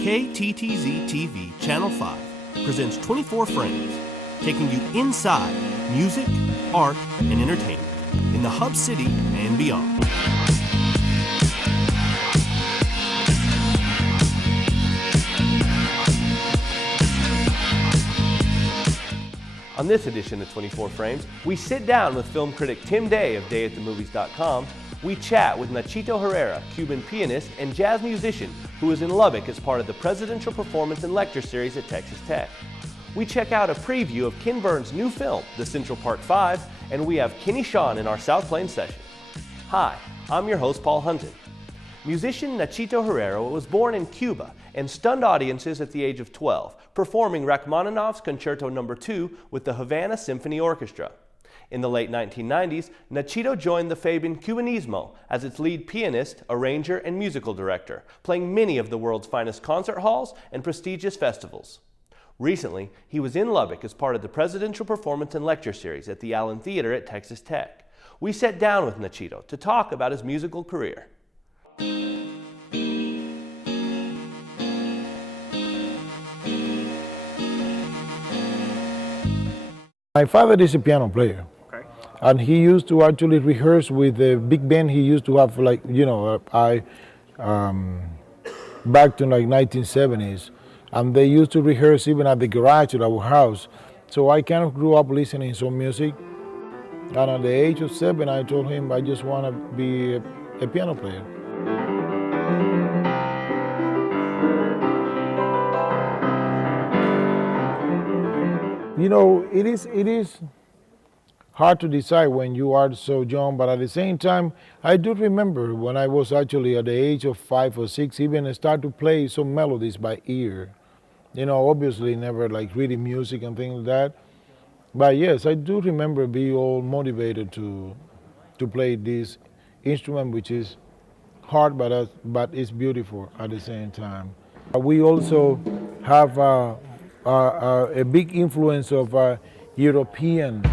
KTTZ TV Channel 5 presents 24 Frames, taking you inside music, art, and entertainment in the Hub City and beyond. On this edition of 24 Frames, we sit down with film critic Tim Day of DayAtTheMovies.com. We chat with Nachito Herrera, Cuban pianist and jazz musician who is in Lubbock as part of the Presidential Performance and Lecture Series at Texas Tech. We check out a preview of Ken Burns' new film, The Central Park Five, and we have Kenny Shawn in our South Plains session. Hi, I'm your host, Paul Hunton. Musician Nachito Herrera was born in Cuba and stunned audiences at the age of 12, performing Rachmaninoff's Concerto No. 2 with the Havana Symphony Orchestra. In the late 1990s, Nachito joined the Fabian Cubanismo as its lead pianist, arranger, and musical director, playing many of the world's finest concert halls and prestigious festivals. Recently, he was in Lubbock as part of the Presidential Performance and Lecture Series at the Allen Theater at Texas Tech. We sat down with Nachito to talk about his musical career. My father is a piano player. Okay. And he used to actually rehearse with the big band he used to have, like, back to like 1970s. And they used to rehearse even at the garage at our house. So I kind of grew up listening to some music. And at the age of 7, I told him I just want to be a piano player. You know, it is hard to decide when you are so young, but at the same time, I do remember when I was actually at the age of 5 or 6, even start to play some melodies by ear. You know, obviously never like reading music and things like that. But yes, I do remember being all motivated to play this instrument, which is hard, but it's beautiful at the same time. We also have a big influence of European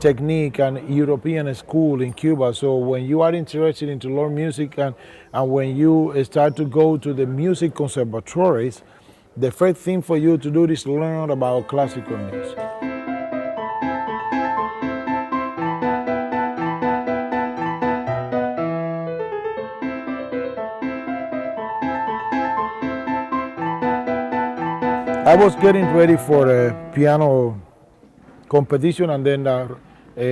technique and European school in Cuba. So when you are interested in to learn music and when you start to go to the music conservatories, the first thing for you to do is learn about classical music. I was getting ready for a piano competition, and then a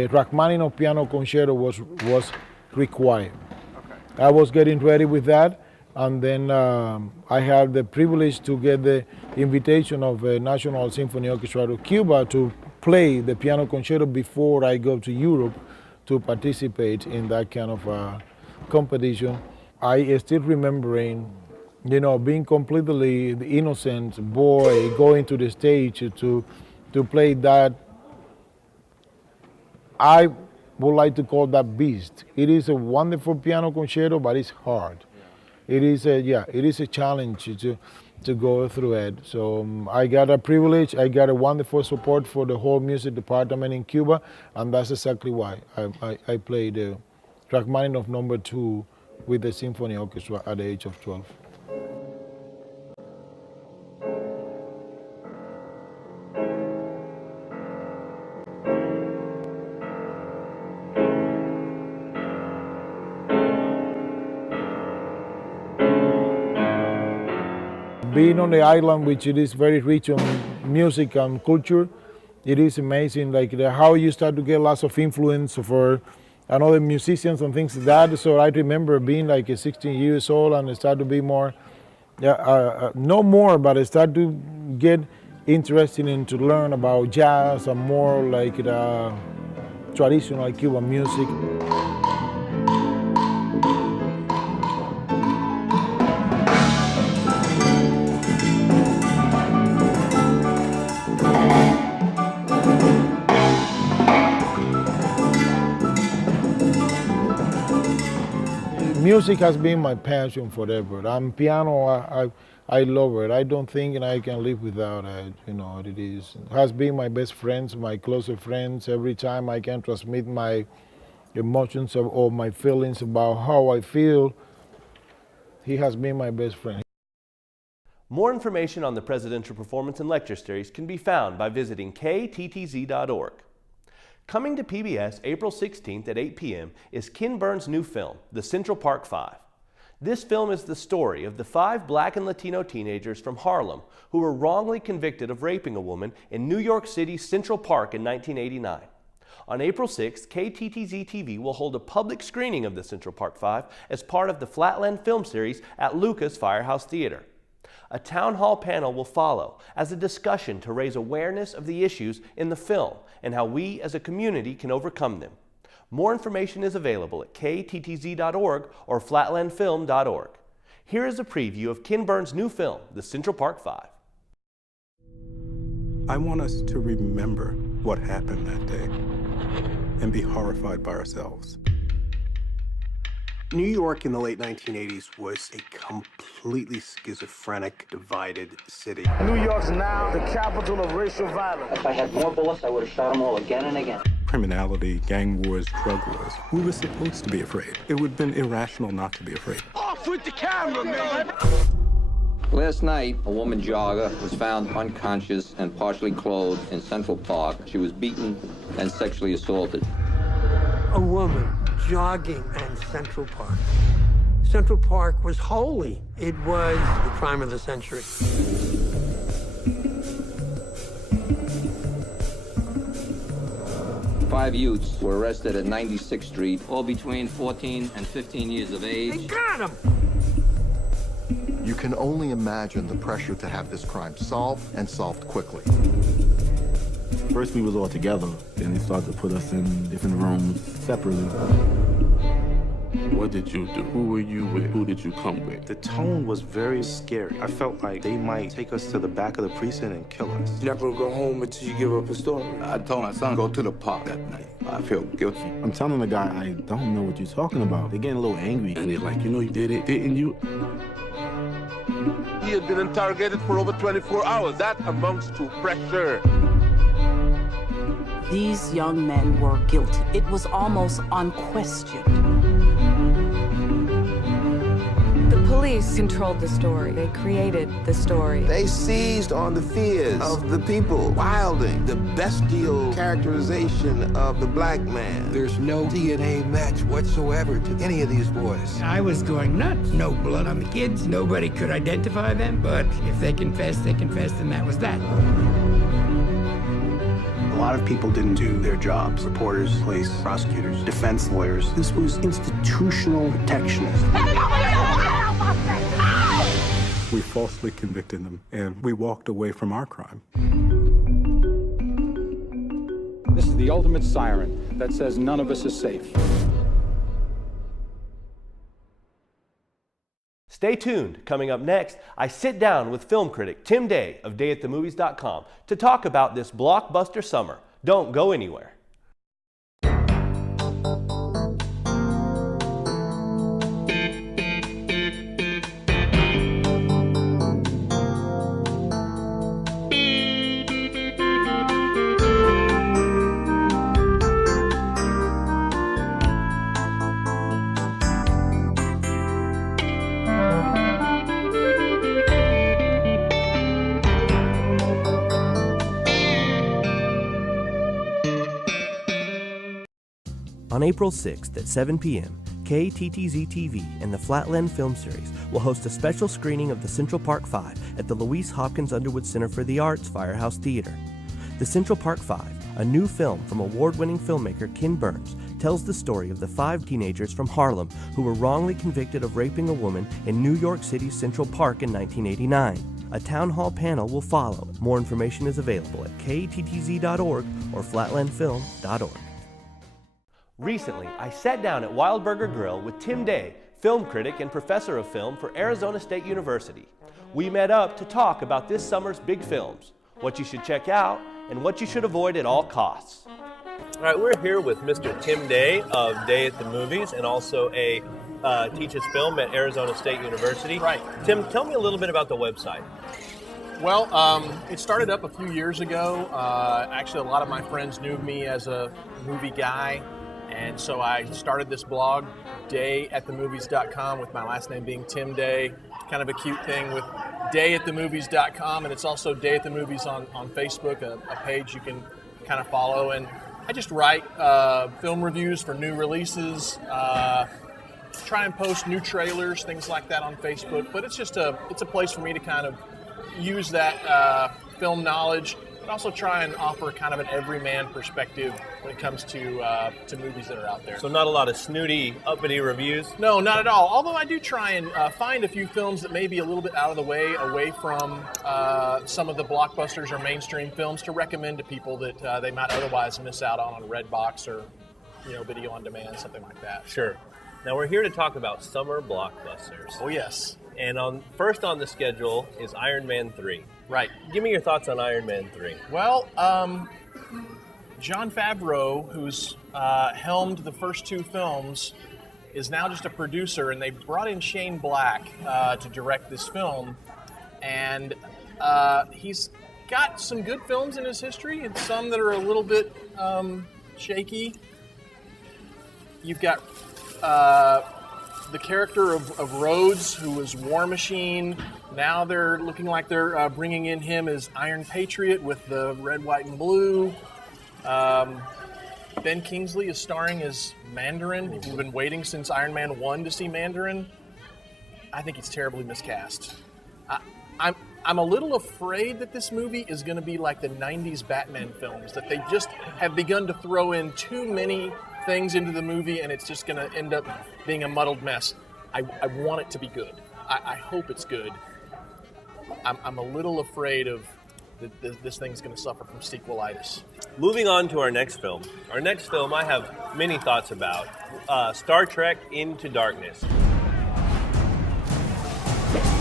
Rachmaninoff piano concerto was required. Okay. I was getting ready with that, and then I had the privilege to get the invitation of the National Symphony Orchestra of Cuba to play the piano concerto before I go to Europe to participate in that kind of competition. I still remembering, you know, being completely the innocent boy going to the stage to play that. I would like to call that beast. It is a wonderful piano concerto, but it's hard. Yeah. It is a challenge to go through it. So I got a privilege. I got a wonderful support for the whole music department in Cuba, and that's exactly why I played Rachmaninoff No. 2 with the symphony orchestra at the age of 12. Being on the island, which it is very rich on music and culture, it is amazing, like how you start to get lots of influence for other musicians and things like that. So I remember being like 16 years old and start to be more, no more, but I start to get interested in to learn about jazz and more like traditional Cuban music. Music has been my passion forever. And piano, I love it. I don't think I can live without it. You know, it has been my best friends, my closest friends. Every time I can transmit my emotions or my feelings about how I feel, he has been my best friend. More information on the Presidential Performance and Lecture Series can be found by visiting kttz.org. Coming to PBS April 16th at 8 p.m. is Ken Burns' new film, The Central Park Five. This film is the story of the 5 Black and Latino teenagers from Harlem who were wrongly convicted of raping a woman in New York City's Central Park in 1989. On April 6th, KTTZ-TV will hold a public screening of the Central Park Five as part of the Flatland Film Series at Lucas Firehouse Theater. A town hall panel will follow as a discussion to raise awareness of the issues in the film and how we as a community can overcome them. More information is available at kttz.org or flatlandfilm.org. Here is a preview of Ken Burns' new film, The Central Park Five. I want us to remember what happened that day and be horrified by ourselves. New York in the late 1980s was a completely schizophrenic, divided city. New York's now the capital of racial violence. If I had more bullets, I would have shot them all again and again. Criminality, gang wars, drug wars. We were supposed to be afraid. It would have been irrational not to be afraid. Off with the camera, man! Last night, a woman jogger was found unconscious and partially clothed in Central Park. She was beaten and sexually assaulted. A woman jogging in Central Park. Central Park was holy. It was the crime of the century. Five youths were arrested at 96th Street, all between 14 and 15 years of age. They got him! You can only imagine the pressure to have this crime solved and solved quickly. First we was all together, then they started to put us in different rooms separately. What did you do? Who were you with? Who did you come with? The tone was very scary. I felt like they might take us to the back of the precinct and kill us. You're not gonna go home until you give up a story. I told my son, go to the park that night. I feel guilty. I'm telling the guy, I don't know what you're talking about. They're getting a little angry. And they're like, you know you did it, didn't you? He had been interrogated for over 24 hours. That amounts to pressure. These young men were guilty. It was almost unquestioned. The police controlled the story. They created the story. They seized on the fears of the people, wilding the bestial characterization of the black man. There's no DNA match whatsoever to any of these boys. I was going nuts. No blood on the kids. Nobody could identify them, but if they confessed, and that was that. A lot of people didn't do their jobs. Reporters, police, prosecutors, defense lawyers. This was institutional protectionism. We falsely convicted them, and we walked away from our crime. This is the ultimate siren that says none of us is safe. Stay tuned. Coming up next, I sit down with film critic Tim Day of DayAtTheMovies.com to talk about this blockbuster summer. Don't go anywhere. On April 6th at 7 p.m., KTTZ-TV and the Flatland Film Series will host a special screening of the Central Park Five at the Louise Hopkins Underwood Center for the Arts Firehouse Theater. The Central Park Five, a new film from award-winning filmmaker Ken Burns, tells the story of the 5 teenagers from Harlem who were wrongly convicted of raping a woman in New York City's Central Park in 1989. A town hall panel will follow. More information is available at kttz.org or flatlandfilm.org. Recently, I sat down at Wild Burger Grill with Tim Day, film critic and professor of film for Arizona State University. We met up to talk about this summer's big films, what you should check out, and what you should avoid at all costs. All right, we're here with Mr. Tim Day of Day at the Movies and also teaches film at Arizona State University. Right. Tim, tell me a little bit about the website. Well, it started up a few years ago. Actually, a lot of my friends knew me as a movie guy. And so I started this blog, dayatthemovies.com, with my last name being Tim Day. Kind of a cute thing with dayatthemovies.com, and it's also Day at the Movies on Facebook, a page you can kind of follow. And I just write film reviews for new releases, try and post new trailers, things like that on Facebook. But it's a place for me to kind of use that film knowledge, but also try and offer kind of an everyman perspective when it comes to movies that are out there. So not a lot of snooty, uppity reviews? No, not at all. Although I do try and find a few films that may be a little bit out of the way, away from some of the blockbusters or mainstream films, to recommend to people that they might otherwise miss out on Redbox or video on demand, something like that. Sure. Now we're here to talk about summer blockbusters. Oh yes. And first on the schedule is Iron Man 3. Right. Give me your thoughts on Iron Man 3. Well, Jon Favreau, who's helmed the first two films, is now just a producer, and they brought in Shane Black to direct this film. And he's got some good films in his history and some that are a little bit shaky. You've got the character of Rhodes, who was War Machine. Now they're looking like they're bringing in him as Iron Patriot with the red, white, and blue. Ben Kingsley is starring as Mandarin. We've been waiting since Iron Man 1 to see Mandarin. I think he's terribly miscast. I'm a little afraid that this movie is going to be like the 90s Batman films, that they just have begun to throw in too many things into the movie, and it's just going to end up being a muddled mess. I want it to be good. I hope it's good. I'm a little afraid of this thing's going to suffer from sequelitis. Moving on to our next film. Our next film I have many thoughts about. Star Trek Into Darkness.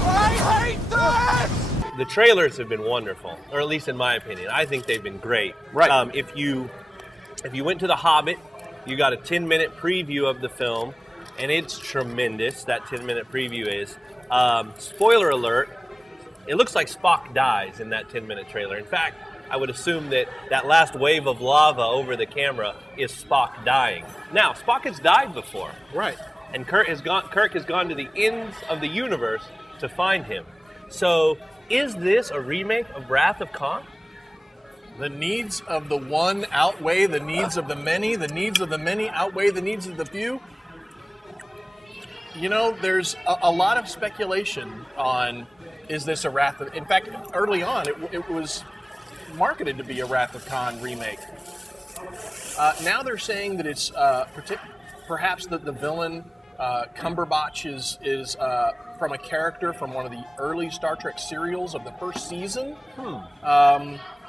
I hate this! The trailers have been wonderful, or at least in my opinion. I think they've been great. Right. If you went to The Hobbit, you got a 10-minute preview of the film, and it's tremendous. That 10-minute preview is. Spoiler alert, it looks like Spock dies in that 10-minute trailer. In fact, I would assume that last wave of lava over the camera is Spock dying. Now, Spock has died before. Right. And Kirk has gone to the ends of the universe to find him. So, is this a remake of Wrath of Khan? The needs of the one outweigh the needs of the many. The needs of the many outweigh the needs of the few. There's a lot of speculation on, is this a Wrath of... In fact, early on, it was marketed to be a Wrath of Khan remake. Now they're saying that it's perhaps that the villain, Cumberbatch, is from a character from one of the early Star Trek serials of the first season.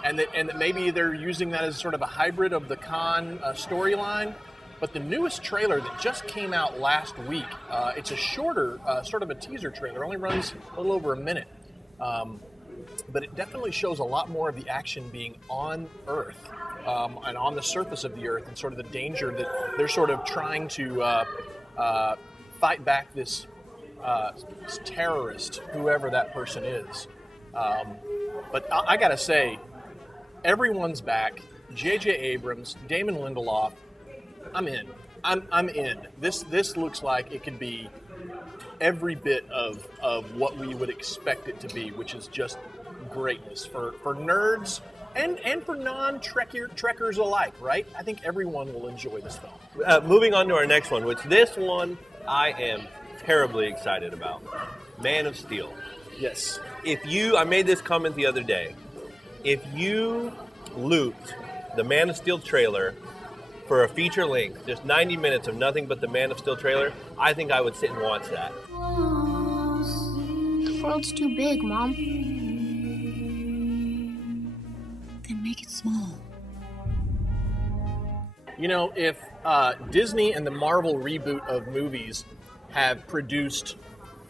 And that maybe they're using that as sort of a hybrid of the Khan storyline. But the newest trailer that just came out last week, it's a shorter, sort of a teaser trailer, only runs a little over a minute. But it definitely shows a lot more of the action being on Earth and on the surface of the Earth, and sort of the danger that they're sort of trying to fight back this terrorist, whoever that person is. But I gotta say, everyone's back. J.J. Abrams, Damon Lindelof. I'm in. I'm in. This looks like it could be every bit of what we would expect it to be, which is just greatness for nerds and for non-trekkers alike, right? I think everyone will enjoy this film. Moving on to our next one, which this one I am terribly excited about. Man of Steel. Yes. I made this comment the other day. If you looped the Man of Steel trailer for a feature length, just 90 minutes of nothing but the Man of Steel trailer, I think I would sit and watch that. The world's too big, Mom. Then make it small. If Disney and the Marvel reboot of movies have produced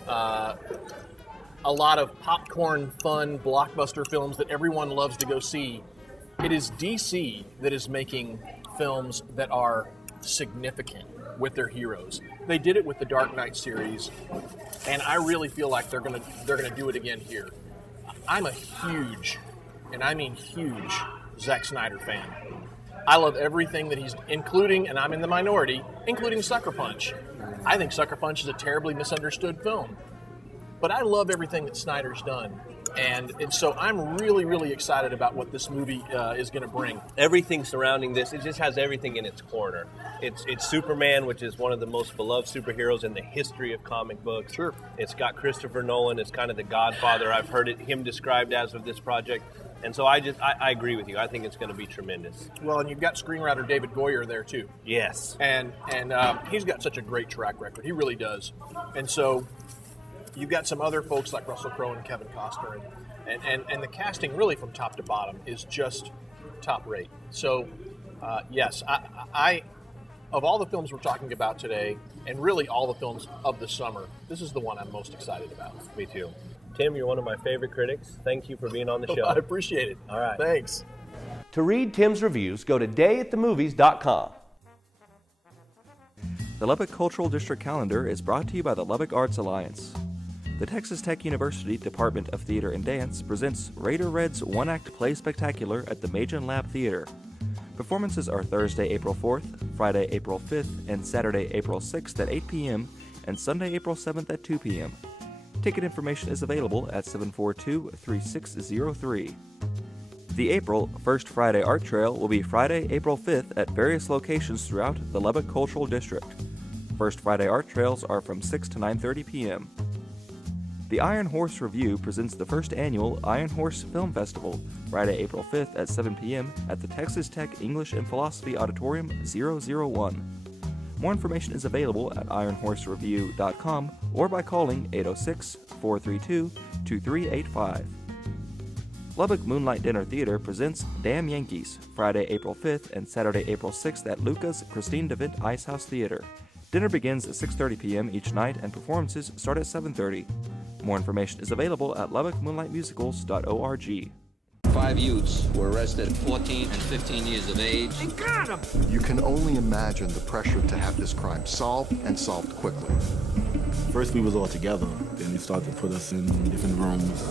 a lot of popcorn, fun, blockbuster films that everyone loves to go see, it is DC that is making films that are significant with their heroes. They did it with the Dark Knight series, and I really feel like they're gonna do it again here. I'm a huge, and I mean huge, Zack Snyder fan. I love everything that he's including, and I'm in the minority, including Sucker Punch. I think Sucker Punch is a terribly misunderstood film. But I love everything that Snyder's done. And so I'm really, really excited about what this movie is going to bring. Everything surrounding this, it just has everything in its corner. It's Superman, which is one of the most beloved superheroes in the history of comic books. Sure. It's got Christopher Nolan as kind of the godfather. I've heard him described as of this project. And so I agree with you. I think it's going to be tremendous. Well, and you've got screenwriter David Goyer there too. Yes. And he's got such a great track record. He really does. And so you've got some other folks like Russell Crowe and Kevin Costner, and the casting really from top to bottom is just top rate. So yes, I of all the films we're talking about today, and really all the films of the summer, this is the one I'm most excited about. Me too. Tim, you're one of my favorite critics. Thank you for being on the show. I appreciate it. All right. Thanks. To read Tim's reviews, go to dayatthemovies.com. The Lubbock Cultural District Calendar is brought to you by the Lubbock Arts Alliance. The Texas Tech University Department of Theater and Dance presents Raider Red's one-act play spectacular at the Majan Lab Theater. Performances are Thursday, April 4th, Friday, April 5th, and Saturday, April 6th at 8 p.m., and Sunday, April 7th at 2 p.m. Ticket information is available at 742-3603. The April First Friday Art Trail will be Friday, April 5th at various locations throughout the Lubbock Cultural District. First Friday Art Trails are from 6 to 9:30 p.m. The Iron Horse Review presents the first annual Iron Horse Film Festival, Friday, April 5th at 7 p.m. at the Texas Tech English and Philosophy Auditorium 001. More information is available at ironhorsereview.com or by calling 806-432-2385. Lubbock Moonlight Dinner Theater presents Damn Yankees, Friday, April 5th and Saturday, April 6th at Luca's Christine DeVint Ice House Theater. Dinner begins at 6:30 p.m. each night and performances start at 7:30. More information is available at lubbockmoonlightmusicals.org. 5 youths were arrested, 14 and 15 years of age. They got him! You can only imagine the pressure to have this crime solved and solved quickly. First we was all together, then they started to put us in different rooms.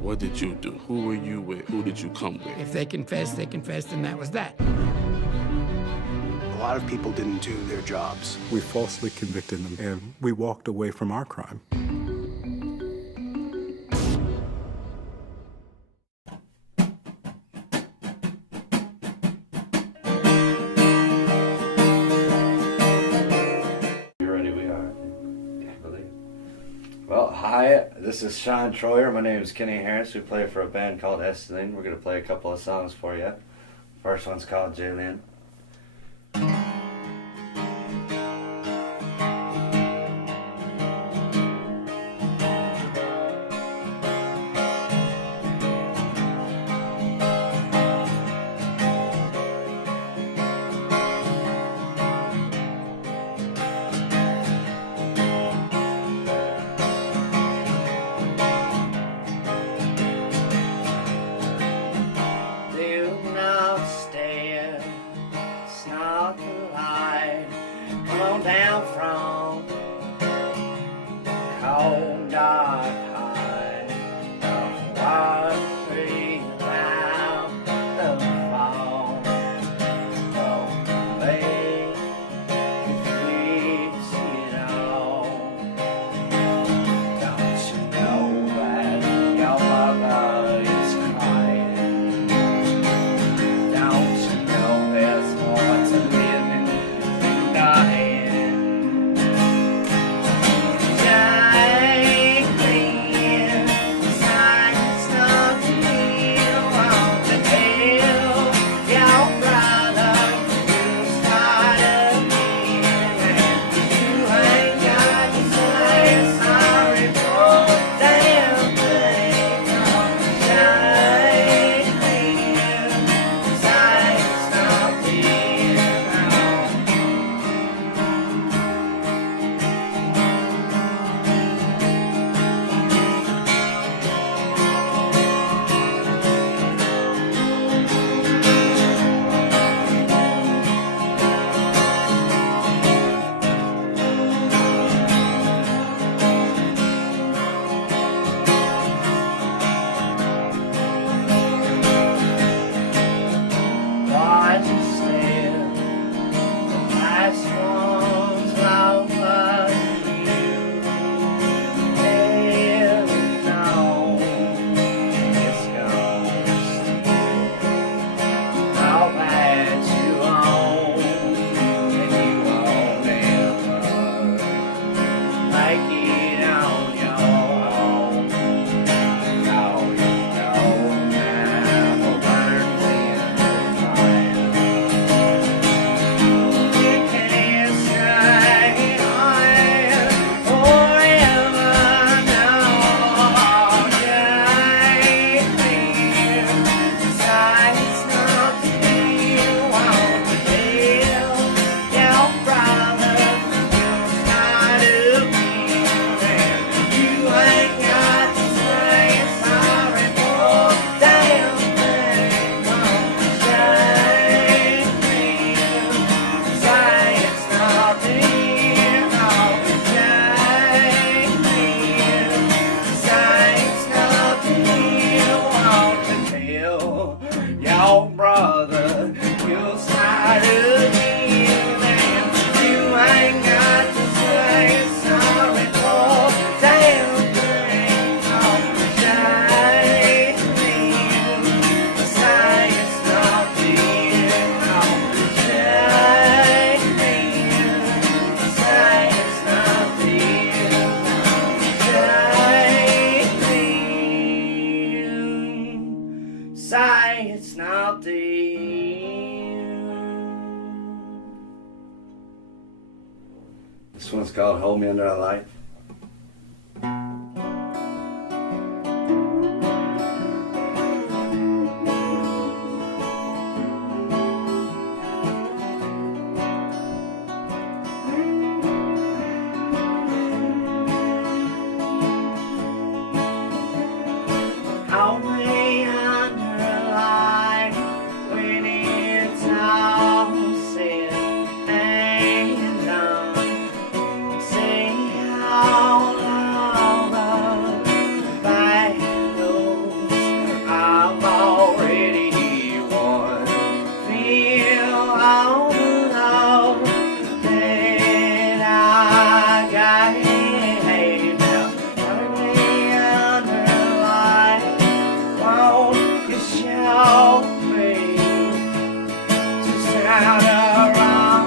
What did you do? Who were you with? Who did you come with? If they confessed, and that was that. A lot of people didn't do their jobs. We falsely convicted them, and we walked away from our crime. Well, hi, this is Sean Troyer. My name is Kenny Harris. We play for a band called Estelene. We're going to play a couple of songs for you. First one's called Jaylin. Do not stare, it's not the way it's not the This one's called Hold Me Under the Light. Hold me under the light when it's all said and done. See how long the battles I've already won. Feel all the love that I got. Now, hold me under the light. Won't you show me just how to run?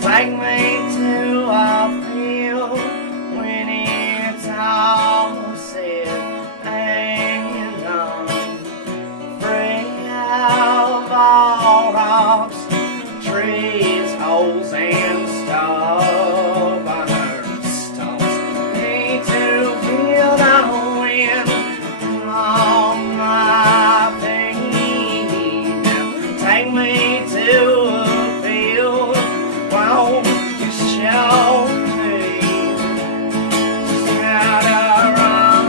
Take me to a field when it's all said and done. Free of all rocks, trees, holes, and stubborn stones. Need to feel the wind on my feet. Now take me to a field. Won't you show me just how to run?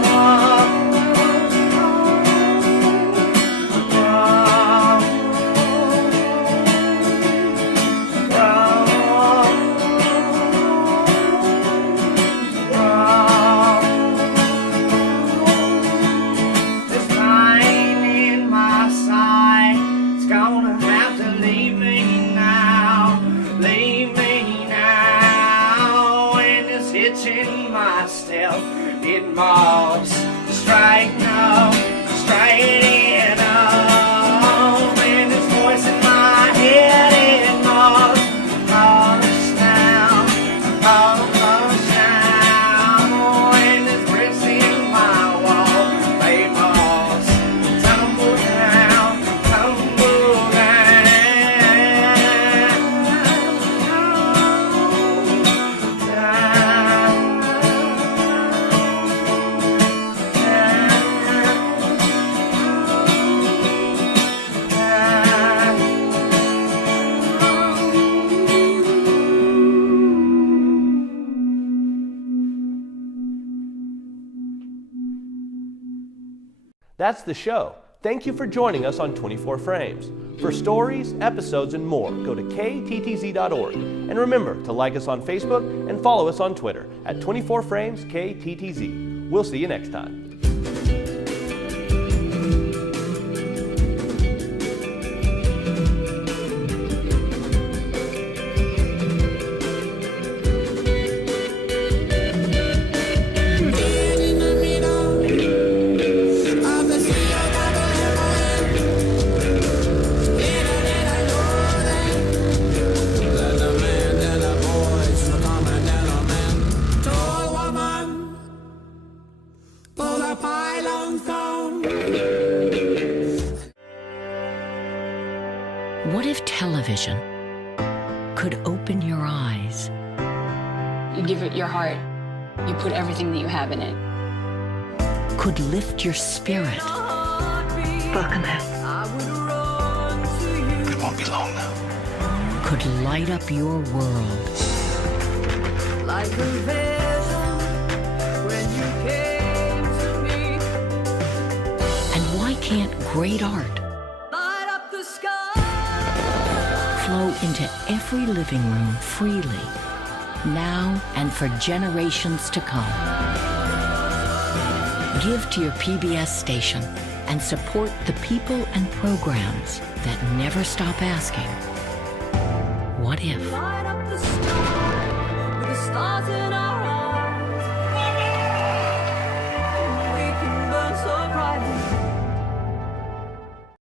This pain in my side is gonna have to leave me now. Leave me now. When this hitch in my step, it marks straighten up, straighten up. When this voice in my head, it marks hush now, hush now. When this bricks in my wall, they marks tumble down, tumble down. That's the show. Thank you for joining us on 24 Frames. For stories, episodes, and more, go to kttz.org. And remember to like us on Facebook and follow us on Twitter at 24 Frames KTTZ. We'll see you next time. What if television could open your eyes? You give it your heart. You put everything that you have in it. Could lift your spirit? Welcome home. It won't be long now. Could light up your world? Like a vision when you came to me. And why can't great art Light up the sky. flow into every living room freely, now and for generations to come? Give to your PBS station and support the people and programs that never stop asking, what if? Light up the sky.